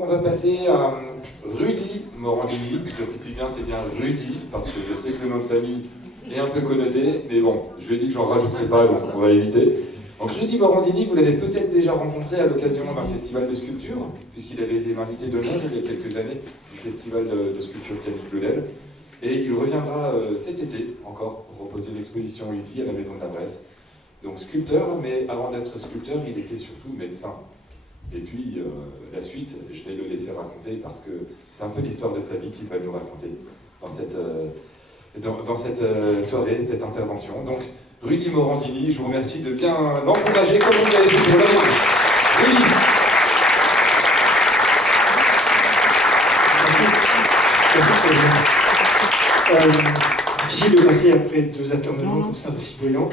on va passer à Rudy Morandini. Je précise bien, c'est bien Rudy, parce que je sais que le nom de famille est un peu connoté, mais bon, je lui ai dit que j'en rajouterai pas, donc on va éviter. Donc Rudy Morandini, vous l'avez peut-être déjà rencontré à l'occasion d'un festival de sculpture, puisqu'il avait été invité d'honneur il y a quelques années du festival de sculpture Camille Claudel. Et il reviendra cet été encore pour proposer une exposition ici à la Maison de la Bresse. Donc sculpteur, mais avant d'être sculpteur, il était surtout médecin. Et puis la suite, je vais le laisser raconter parce que c'est un peu l'histoire de sa vie qu'il va nous raconter dans cette soirée, cette intervention. Donc Rudy Morandini, je vous remercie de bien l'encourager comme vous l'avez fait pour l'amour. Rudy. Difficile de passer après deux intervenants comme ça aussi brillants.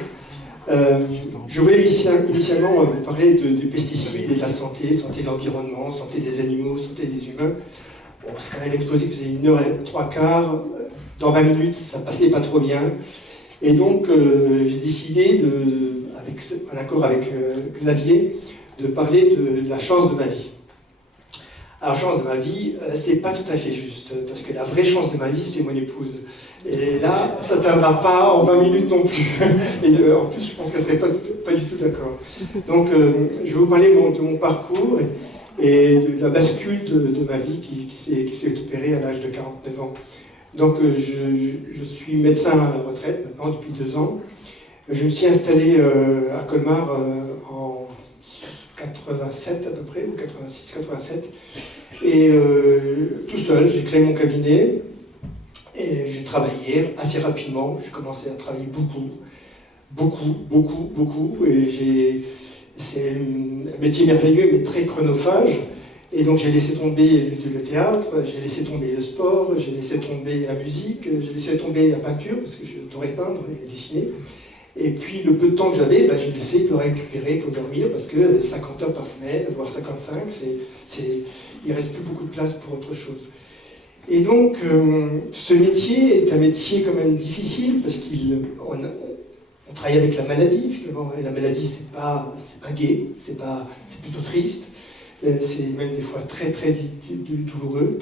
Je voulais initialement vous parler des pesticides et de la santé, santé de l'environnement, santé des animaux, santé des humains. Bon, c'est quand même exposé que vous avez 1h03. Dans 20 minutes, ça passait pas trop bien. Et donc, j'ai décidé, en accord avec Xavier, de parler de la chance de ma vie. Alors, chance de ma vie, c'est pas tout à fait juste, parce que la vraie chance de ma vie, c'est mon épouse. Et là, ça ne tiendra pas en 20 minutes non plus. Et en plus, je pense qu'elle ne serait pas du tout d'accord. Donc, je vais vous parler de mon parcours et de la bascule de ma vie qui s'est opérée à l'âge de 49 ans. Donc, je suis médecin à la retraite maintenant depuis 2 ans. Je me suis installé à Colmar en 87 à peu près, ou 86, 87. Et tout seul, j'ai créé mon cabinet. Et j'ai travaillé assez rapidement, j'ai commencé à travailler beaucoup, et c'est un métier merveilleux mais très chronophage, et donc j'ai laissé tomber le théâtre, j'ai laissé tomber le sport, j'ai laissé tomber la musique, j'ai laissé tomber la peinture, parce que j'adorais peindre et dessiner, et puis le peu de temps que j'avais, j'ai laissé le récupérer pour dormir, parce que 50 heures par semaine, voire 55, il ne reste plus beaucoup de place pour autre chose. Et donc, ce métier est un métier quand même difficile parce qu'on travaille avec la maladie finalement. Et la maladie, c'est pas gai, c'est plutôt triste. C'est même des fois très très douloureux.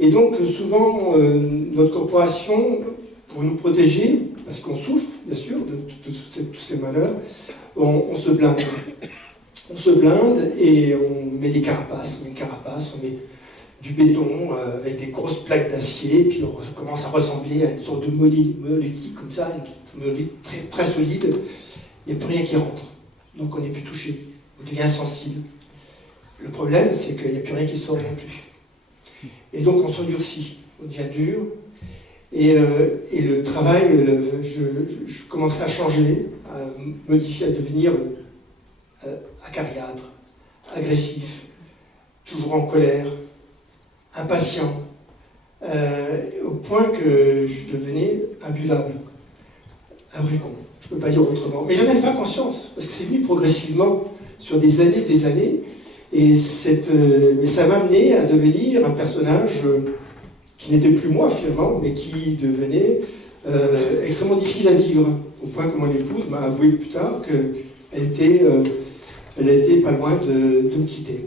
Et donc, souvent, notre corporation, pour nous protéger, parce qu'on souffre bien sûr de tous ces malheurs, on se blinde. On se blinde et on met des carapaces, on met du béton avec des grosses plaques d'acier, puis on commence à ressembler à une sorte de monolithique comme ça, une monolithe très, très solide. Il n'y a plus rien qui rentre. Donc on n'est plus touché, on devient sensible. Le problème, c'est qu'il n'y a plus rien qui sort non plus. Et donc on s'endurcit, on devient dur. Et le travail, je commençais à changer, à modifier, à devenir acariâtre, agressif, toujours en colère, impatient, au point que je devenais imbuvable, un vrai con, je ne peux pas dire autrement. Mais je n'en avais pas conscience, parce que c'est venu progressivement sur des années, et ça m'a amené à devenir un personnage qui n'était plus moi finalement, mais qui devenait extrêmement difficile à vivre, au point que mon épouse m'a avoué plus tard qu'elle était pas loin de me quitter.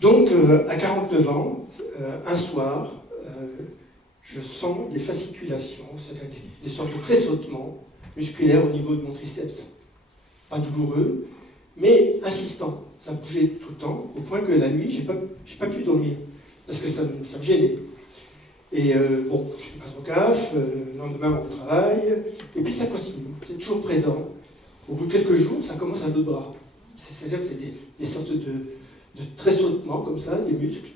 Donc, à 49 ans, un soir, je sens des fasciculations, c'est-à-dire des sortes de tressautements musculaires au niveau de mon triceps. Pas douloureux, mais insistant. Ça bougeait tout le temps, au point que la nuit, j'ai pas pu dormir, parce que ça me gênait. Et bon, je ne fais pas trop gaffe, le lendemain on travaille, et puis ça continue, c'est toujours présent. Au bout de quelques jours, ça commence à l'autre bras. C'est-à-dire que c'est des sortes de tressautements comme ça, des muscles.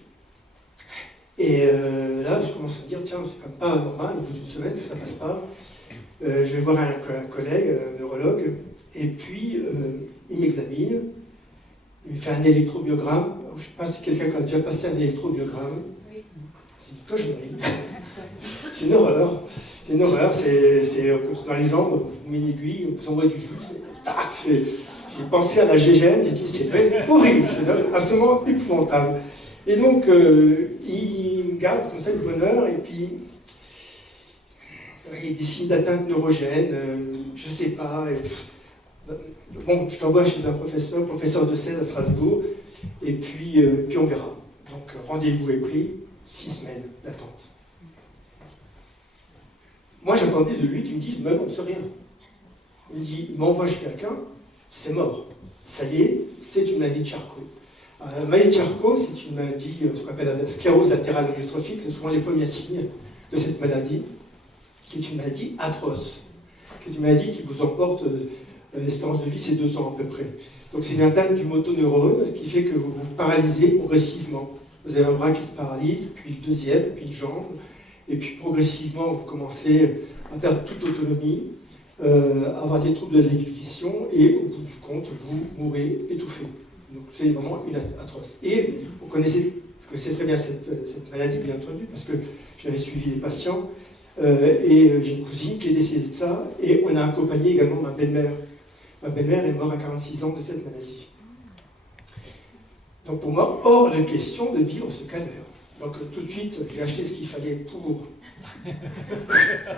Et là, je commence à me dire, tiens, c'est quand même pas normal, au bout d'une semaine, ça passe pas. Je vais voir un collègue, un neurologue, et puis il m'examine, il me fait un électromyogramme. Alors, je ne sais pas si quelqu'un qui a déjà passé un électromyogramme. Oui. C'est une cochonnerie. C'est une horreur. C'est une horreur, c'est dans les jambes, on met une aiguille, on vous envoie du jus, tac, j'ai pensé à la gégène, j'ai dit c'est horrible, c'est absolument épouvantable. Et donc, il me garde comme ça le bonheur, et puis il y a des signes d'atteinte neurogène, je sais pas. Bon, je t'envoie chez un professeur de 16 à Strasbourg, puis on verra. Donc rendez-vous est pris, 6 semaines d'attente. Moi j'attendais de lui qu'il me dise, même on ne sait rien. Il m'envoie chez quelqu'un, c'est mort. Ça y est, c'est une maladie de Charcot. La maladie de Charcot, c'est une maladie, ce qu'on appelle la sclérose latérale amyotrophique, c'est souvent les premiers signes de cette maladie, qui est une maladie atroce, qui est une maladie qui vous emporte, l'espérance de vie, c'est 2 ans à peu près. Donc c'est une atteinte du motoneurone qui fait que vous vous paralysez progressivement. Vous avez un bras qui se paralyse, puis le deuxième, puis une jambe, et puis progressivement vous commencez à perdre toute autonomie, à avoir des troubles de l'éducation, et au bout du compte, vous mourrez étouffé. Donc c'est vraiment une atroce. Et je connaissais très bien cette maladie, bien entendu, parce que j'avais suivi les patients, et j'ai une cousine qui est décédée de ça, et on a accompagné également ma belle-mère. Ma belle-mère est morte à 46 ans de cette maladie. Donc pour moi, hors de question de vivre ce calvaire. Donc tout de suite, j'ai acheté ce qu'il fallait pour...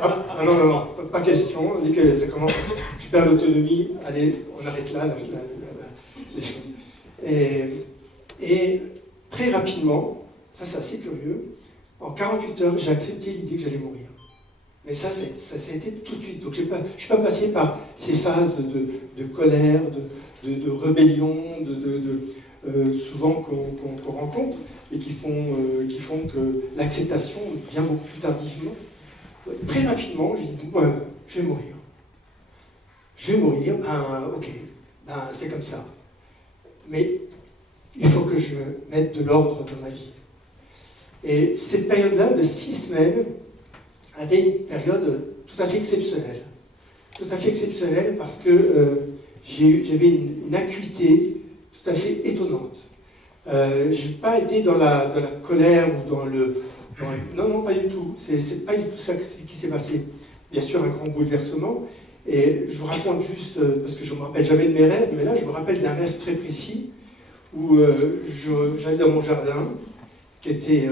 Ah non, pas question. On dit que ça commence, je perds l'autonomie, allez, on arrête là les choses. Et très rapidement, ça c'est assez curieux, en 48 heures, j'ai accepté l'idée que j'allais mourir. Mais ça a été tout de suite. Donc je ne suis pas passé par ces phases de colère, de rébellion, souvent qu'on rencontre, et qui font que l'acceptation vient beaucoup plus tardivement. Très rapidement, j'ai dit, je vais mourir. Je vais mourir, ok, c'est comme ça. Mais il faut que je mette de l'ordre dans ma vie. Et cette période-là, de 6 semaines, a été une période tout à fait exceptionnelle. Tout à fait exceptionnelle parce que j'avais une acuité tout à fait étonnante. Je n'ai pas été dans la colère ou dans le... Non, pas du tout. C'est pas du tout ça qui s'est passé. Bien sûr, un grand bouleversement. Et je vous raconte juste, parce que je ne me rappelle jamais de mes rêves, mais là, je me rappelle d'un rêve très précis où j'allais dans mon jardin, qui était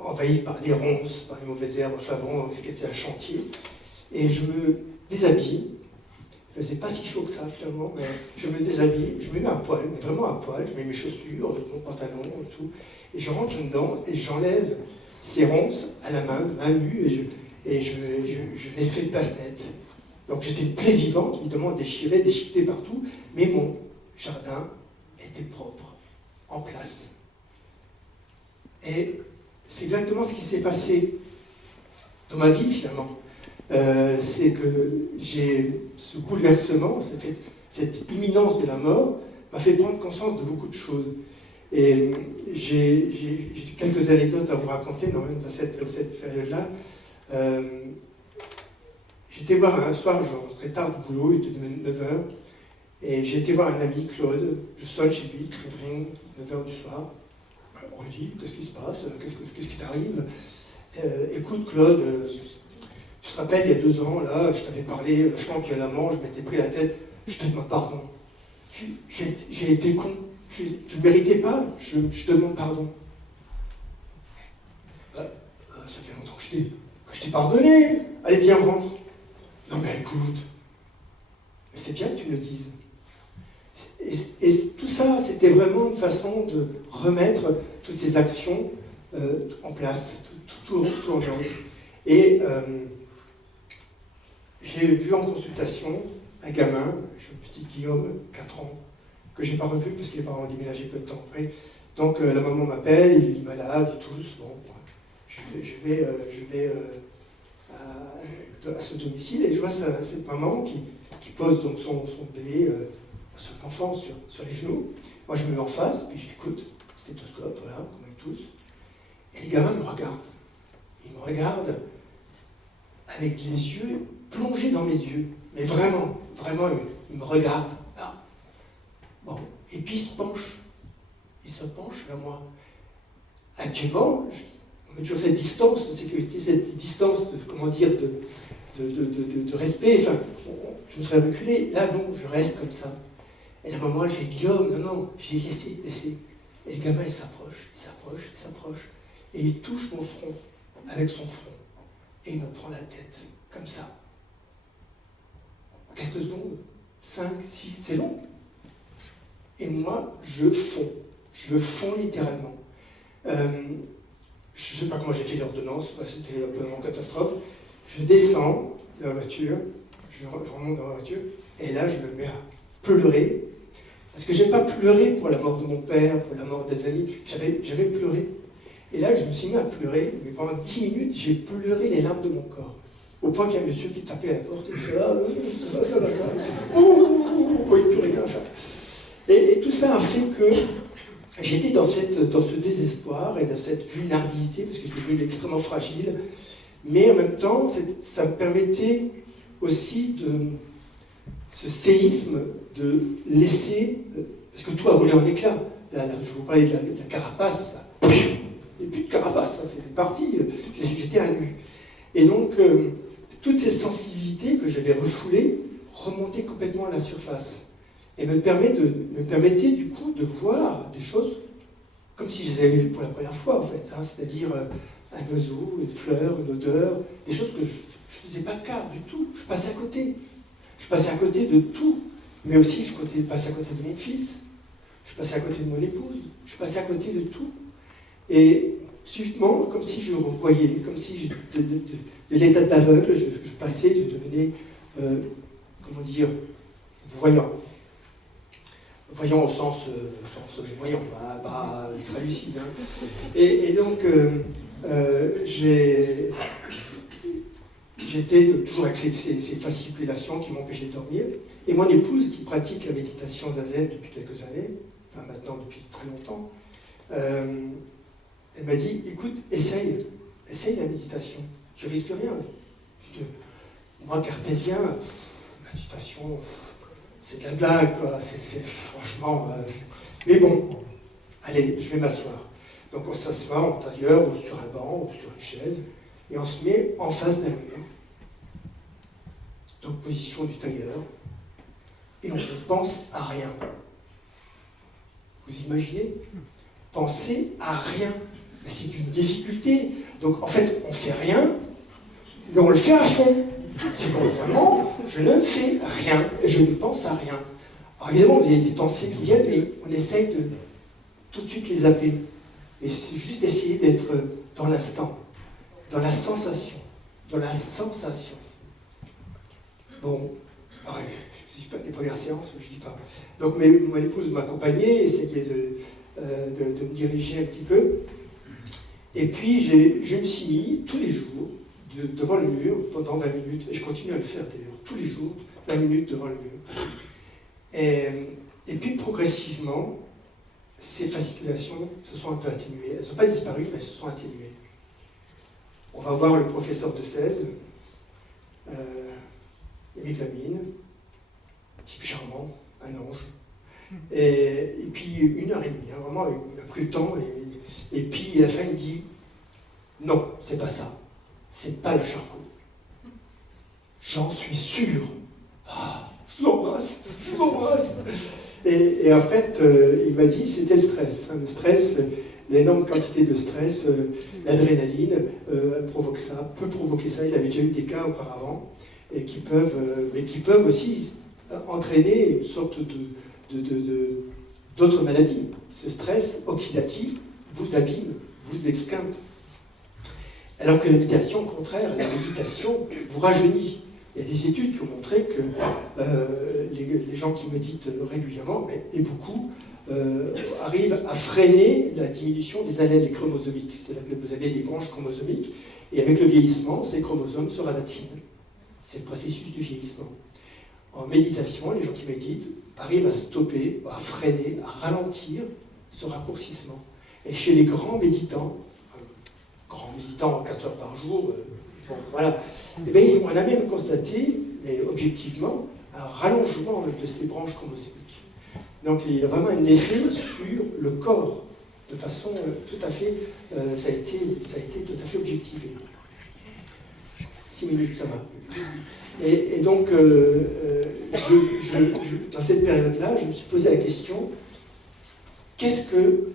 envahi par des ronces, par les mauvaises herbes, enfin vraiment, ce qui était un chantier. Et je me déshabille. Il ne faisait pas si chaud que ça finalement, mais je me déshabille, je me mets à poil, mais vraiment à poil, je mets mes chaussures, mon pantalon et tout, et je rentre dedans et j'enlève ces ronces à la main nue, et je les fais de place nette. Donc j'étais une plaie vivante, évidemment déchirée, déchiquetée partout, mais mon jardin était propre, en place. Et c'est exactement ce qui s'est passé dans ma vie finalement. C'est que ce bouleversement, cette imminence de la mort, m'a fait prendre conscience de beaucoup de choses. Et j'ai quelques anecdotes à vous raconter dans cette période-là. J'étais voir un soir, je rentrais tard du boulot, il était 9h, et j'ai été voir un ami, Claude. Je sonne chez lui, ring, 9h du soir. On lui dit, qu'est-ce qui se passe, qu'est-ce qui t'arrive? Écoute Claude, tu te rappelles, il y a 2 ans, là, je t'avais parlé vachement violemment, je m'étais pris la tête, je te demande pardon. J'ai été con, je ne méritais pas, je te demande pardon. Ça fait longtemps que je t'ai pardonné, allez viens, rentre. Non mais écoute, mais c'est bien que tu me le dises. Et tout ça, c'était vraiment une façon de remettre toutes ces actions en place, tout en ordre. Et j'ai vu en consultation un gamin, un petit Guillaume, 4 ans, que je n'ai pas revu parce que les parents ont déménagé peu de temps après. Donc la maman m'appelle, il est malade et tous. Bon, je vais à ce domicile et je vois cette maman qui pose donc son bébé, son enfant sur les genoux. Moi je me mets en face, puis j'écoute, stéthoscope, voilà, comme avec tous. Et le gamin me regarde. Il me regarde avec les yeux plongés dans mes yeux. Mais vraiment, il me regarde. Là. Bon, et puis il se penche vers moi. Actuellement, on met toujours cette distance de sécurité, cette distance de respect. Enfin, je me serais reculé. Là, non, je reste comme ça. Et la maman, elle fait Guillaume, non, j'ai laissé. Et le gamin, il s'approche. Et il touche mon front avec son front. Et il me prend la tête, comme ça. Quelques secondes, 5, 6, c'est long. et moi, je fonds. Je fonds littéralement. Je ne sais pas comment j'ai fait l'ordonnance, c'était vraiment catastrophe. Je descends de la voiture, je remonte dans la voiture, et là, je me mets à pleurer. Parce que je n'ai pas pleuré pour la mort de mon père, pour la mort des amis, j'avais pleuré. Et là, je me suis mis à pleurer, mais pendant 10 minutes, j'ai pleuré les larmes de mon corps. Au point qu'il y a un monsieur qui tapait à la porte, et il disait « Ah, ça va, il ne peut rien faire. » Et tout ça a fait que j'étais dans ce désespoir et dans cette vulnérabilité, parce que j'étais devenu extrêmement fragile, mais en même temps, ça me permettait aussi ce séisme de laisser, parce que tout a roulé en éclats. Là, je vous parlais de la carapace, ça. Il n'y a plus de carapace, hein, c'était parti, j'étais à nu. Et donc, toutes ces sensibilités que j'avais refoulées remontaient complètement à la surface. Et me permettaient du coup de voir des choses comme si je les avais vues pour la première fois, en fait. Hein, c'est-à-dire un oiseau, une fleur, une odeur, des choses que je ne faisais pas cas du tout. Je passais à côté. Je passais à côté de tout. Mais aussi, je passais à côté de mon fils. Je passais à côté de mon épouse. Je passais à côté de tout. Et subitement, comme si je revoyais, comme si de l'état d'aveugle, je passais, je devenais, comment dire, voyant. Voyant au sens voyant, pas ultra lucide. Hein. Et donc, j'étais toujours avec ces fasciculations qui m'empêchaient de dormir. Et mon épouse, qui pratique la méditation zazen depuis quelques années, enfin maintenant depuis très longtemps, elle m'a dit, écoute, essaye la méditation, tu risques rien. Moi, cartésien, méditation, c'est de la blague, quoi. Franchement. Mais bon, allez, je vais m'asseoir. Donc on s'assoit en tailleur, ou sur un banc, ou sur une chaise, et on se met en face d'un mur. Donc position du tailleur, et on ne pense à rien. Vous imaginez ? Penser à rien. Mais c'est une difficulté. Donc en fait, on ne fait rien, mais on le fait à fond. C'est quand vraiment, je ne fais rien, je ne pense à rien. Alors évidemment, il y a des pensées qui viennent, mais on essaye de tout de suite les zapper. Et c'est juste essayer d'être dans l'instant, dans la sensation, dans la sensation. Bon, pareil, je ne dis pas les premières séances, je ne dis pas. Donc mon épouse m'accompagnait, essayait de me diriger un petit peu. Et puis je me suis mis tous les jours devant le mur pendant 20 minutes, et je continue à le faire d'ailleurs, tous les jours, 20 minutes devant le mur. Et puis progressivement, ces fasciculations se sont un peu atténuées. Elles ne sont pas disparues, mais elles se sont atténuées. On va voir le professeur de 16, il m'examine, type charmant, un ange. Et puis 1h30, hein, vraiment, il m'a pris le temps, et puis à la fin il me dit, non, c'est pas ça. C'est pas le charcot. J'en suis sûr. Ah, je vous embrasse. Et en fait, il m'a dit c'était le stress. Hein, le stress, l'énorme quantité de stress, l'adrénaline provoque ça, peut provoquer ça. Il avait déjà eu des cas auparavant, et mais qui peuvent aussi entraîner une sorte d'autres maladies. Ce stress oxydatif vous abîme, vous exquinte. Alors que la méditation, au contraire, la méditation vous rajeunit. Il y a des études qui ont montré que les gens qui méditent régulièrement, et beaucoup, arrivent à freiner la diminution des allèles chromosomiques. C'est-à-dire que vous avez des branches chromosomiques, et avec le vieillissement, ces chromosomes se ratatinent. C'est le processus du vieillissement. En méditation, les gens qui méditent arrivent à stopper, à freiner, à ralentir ce raccourcissement. Et chez les grands méditants 4 heures par jour, bon, voilà. Et bien, on a même constaté, mais objectivement, un rallongement de ces branches chromosomiques. Donc il y a vraiment un effet sur le corps, de façon tout à fait, ça a été tout à fait objectivé. 6 minutes, ça va. Et donc, dans cette période-là, je me suis posé la question, qu'est-ce que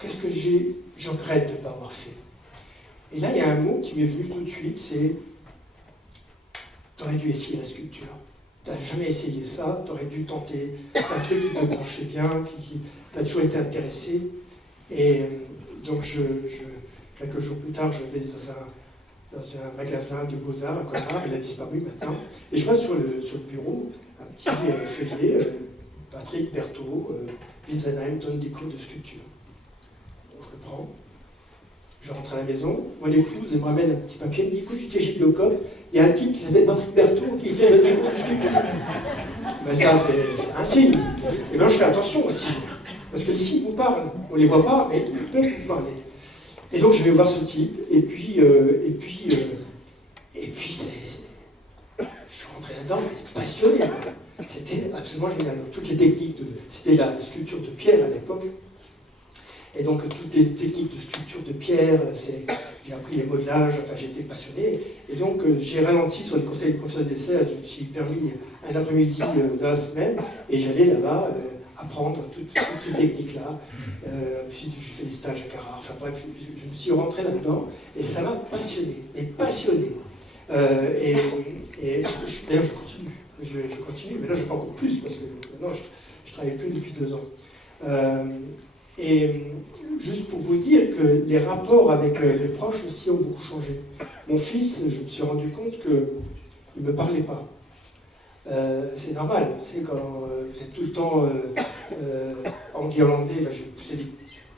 je regrette de ne pas avoir fait ? Et là, il y a un mot qui m'est venu tout de suite, c'est « t'aurais dû essayer la sculpture ». t'as jamais essayé ça, t'aurais dû tenter. C'est un truc qui te branchait bien, qui t'as toujours été intéressé. Et donc, quelques jours plus tard, je vais dans un magasin de beaux-arts à Colmar, il a disparu maintenant. Et je vois sur le bureau un petit feuillet, Patrick Berthaud, Witzenheim donne des cours de sculpture. Donc, je le prends. Je rentre à la maison, mon épouse, elle me ramène un petit papier, elle me dit écoute, j'étais chez Biocop, il y a un type qui s'appelle Patrick Berthaud qui fait des cours de sculpture. Ben ça, c'est un signe. Et bien je fais attention aussi. Parce que les signes vous parlent. On ne les voit pas, mais ils peuvent vous parler. Et donc je vais voir ce type, et puis je suis rentré là-dedans, passionné. C'était absolument génial. Donc, toutes les techniques, c'était la sculpture de pierre à l'époque. Et donc toutes les techniques de sculpture de pierre, j'ai appris les modelages, enfin j'étais passionné. Et donc j'ai ralenti sur les conseils de professeur d'essai, je me suis permis un après-midi de la semaine, et j'allais là-bas apprendre toutes ces techniques-là. J'ai fait des stages à Carrare, enfin bref, je me suis rentré là-dedans, et ça m'a passionné, mais passionné. Et d'ailleurs je continue, mais là je fais encore plus, parce que maintenant je ne travaille plus depuis 2 ans. Et juste pour vous dire que les rapports avec les proches aussi ont beaucoup changé. Mon fils, je me suis rendu compte qu'il ne me parlait pas. C'est normal, c'est quand vous êtes tout le temps enguirlandé,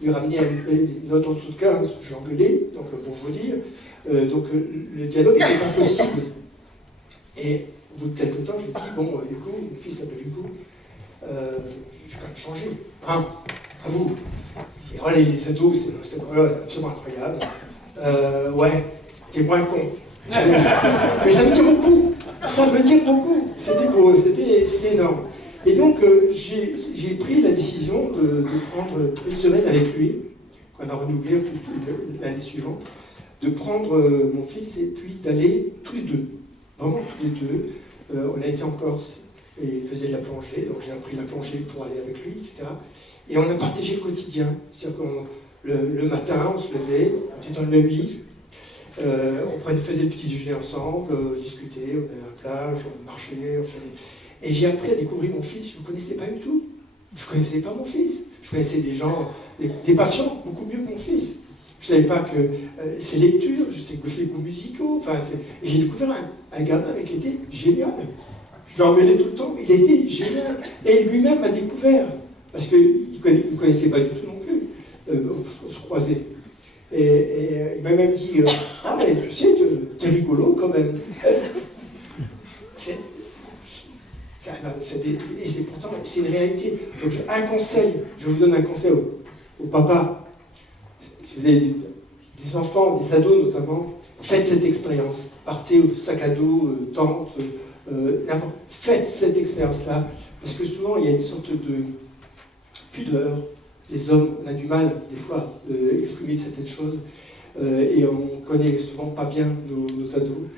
il ramenait une note en dessous de 15, j'ai engueulé, donc pour vous dire. Donc le dialogue n'était pas possible. Et au bout de quelques temps, je me dis, bon, Hugo, mon fils s'appelle Hugo, je vais quand même changer. Hein, à vous. Et voilà, les ados, c'est absolument incroyable. Ouais, t'es moins con. Mais ça veut dire beaucoup. Ça veut dire beaucoup. C'était énorme. Et donc, j'ai pris la décision de prendre une semaine avec lui, qu'on a renouvelé l'année suivante, de prendre mon fils et puis d'aller tous les deux, vraiment tous les deux. On a été en Corse et il faisait de la plongée, donc j'ai appris la plongée pour aller avec lui, etc. Et on a partagé le quotidien. C'est-à-dire que le matin, on se levait, on était dans le même lit, on faisait le petit déjeuner ensemble, discutait, on allait à la plage, on marchait, Et j'ai appris à découvrir mon fils, je ne le connaissais pas du tout. Je ne connaissais pas mon fils. Je connaissais des gens, des patients, beaucoup mieux que mon fils. Je ne savais pas que ses lectures, je sais que ses goûts musicaux, et j'ai découvert un gamin qui était génial. Je l'emmêlais tout le temps, il était génial. Et lui-même m'a découvert. Parce qu'il ne connaissait pas du tout non plus. On se croisait. Et il m'a même dit ah, mais tu sais, t'es rigolo quand même. Et c'est pourtant, c'est une réalité. Donc, un conseil, je vous donne un conseil au papa. Si vous avez des enfants, des ados notamment, faites cette expérience. Partez au sac à dos, tente, n'importe. Faites cette expérience-là. Parce que souvent, il y a une sorte de pudeur. Les hommes, on a du mal, des fois, à exprimer certaines choses. Et on ne connaît souvent pas bien nos ados.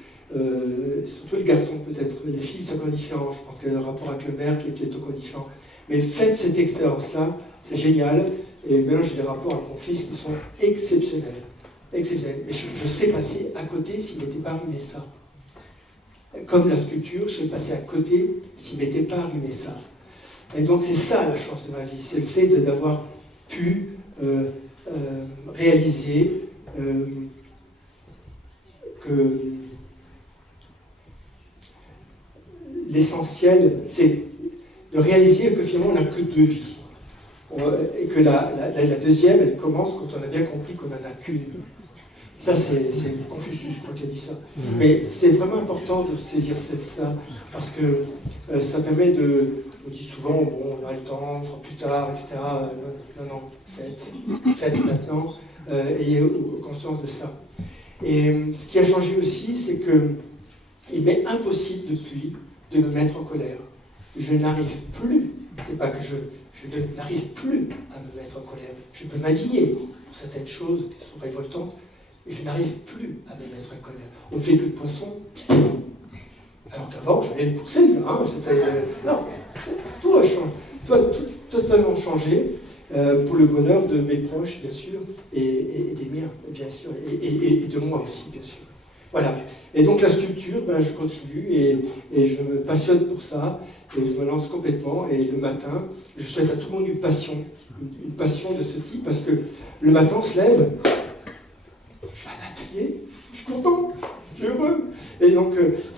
Surtout les garçons, peut-être. Les filles, c'est encore différent. Je pense qu'il y a un rapport avec le maire qui est peut-être encore différent. Mais faites cette expérience-là, c'est génial. Et maintenant, j'ai des rapports avec mon fils qui sont exceptionnels. Exceptionnels. Mais je serais passé à côté s'il n'était pas arrivé ça. Comme la sculpture, je serais passé à côté s'il ne m'était pas arrivé ça. Et donc c'est ça la chance de ma vie, c'est le fait d'avoir pu réaliser que l'essentiel, c'est de réaliser que finalement on n'a que 2 vies. Et que la deuxième, elle commence quand on a bien compris qu'on n'en a qu'une. Ça, c'est Confucius, je crois, qui a dit ça. Mais c'est vraiment important de saisir ça, parce que ça permet de... On dit souvent, bon, on a le temps, on fera plus tard, etc. Non, faites maintenant, ayez conscience de ça. Et ce qui a changé aussi, c'est qu'il m'est impossible depuis de me mettre en colère. Je n'arrive plus, c'est pas que je n'arrive plus à me mettre en colère. Je peux m'indigner pour certaines choses qui sont révoltantes, et je n'arrive plus à me mettre en colère. On ne fait que de poisson. Alors qu'avant, j'allais le pousser, le gars. Non, tout a changé. Tout a totalement changé pour le bonheur de mes proches, bien sûr, et des miens, bien sûr, et de moi aussi, bien sûr. Voilà. Et donc la sculpture, ben, je continue et je me passionne pour ça et je me lance complètement. Et le matin, je souhaite à tout le monde une passion de ce type parce que le matin on se lève, je fais un atelier, je suis content, je suis heureux. Et donc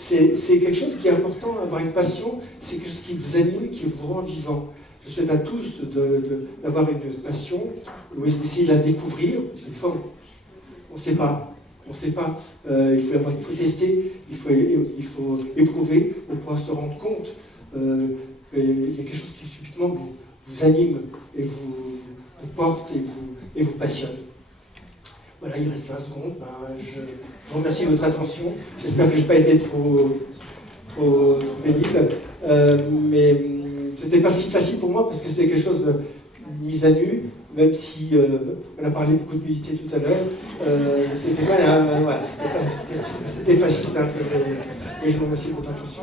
c'est quelque chose qui est important, avoir une passion, c'est quelque chose qui vous anime, qui vous rend vivant. Je souhaite à tous d'avoir une passion, ou d'essayer de la découvrir, parce que des fois on ne sait pas. On ne sait pas, il faut tester, il faut éprouver pour pouvoir se rendre compte qu'il y a quelque chose qui subitement vous anime et vous porte et vous passionne. Voilà, il reste 20 secondes. Je vous remercie de votre attention. J'espère que je n'ai pas été trop pénible. Mais c'était pas si facile pour moi parce que c'est quelque chose de mise à nu, même si on a parlé beaucoup de nudité tout à l'heure. C'était pas si simple. Mais je vous remercie de votre attention.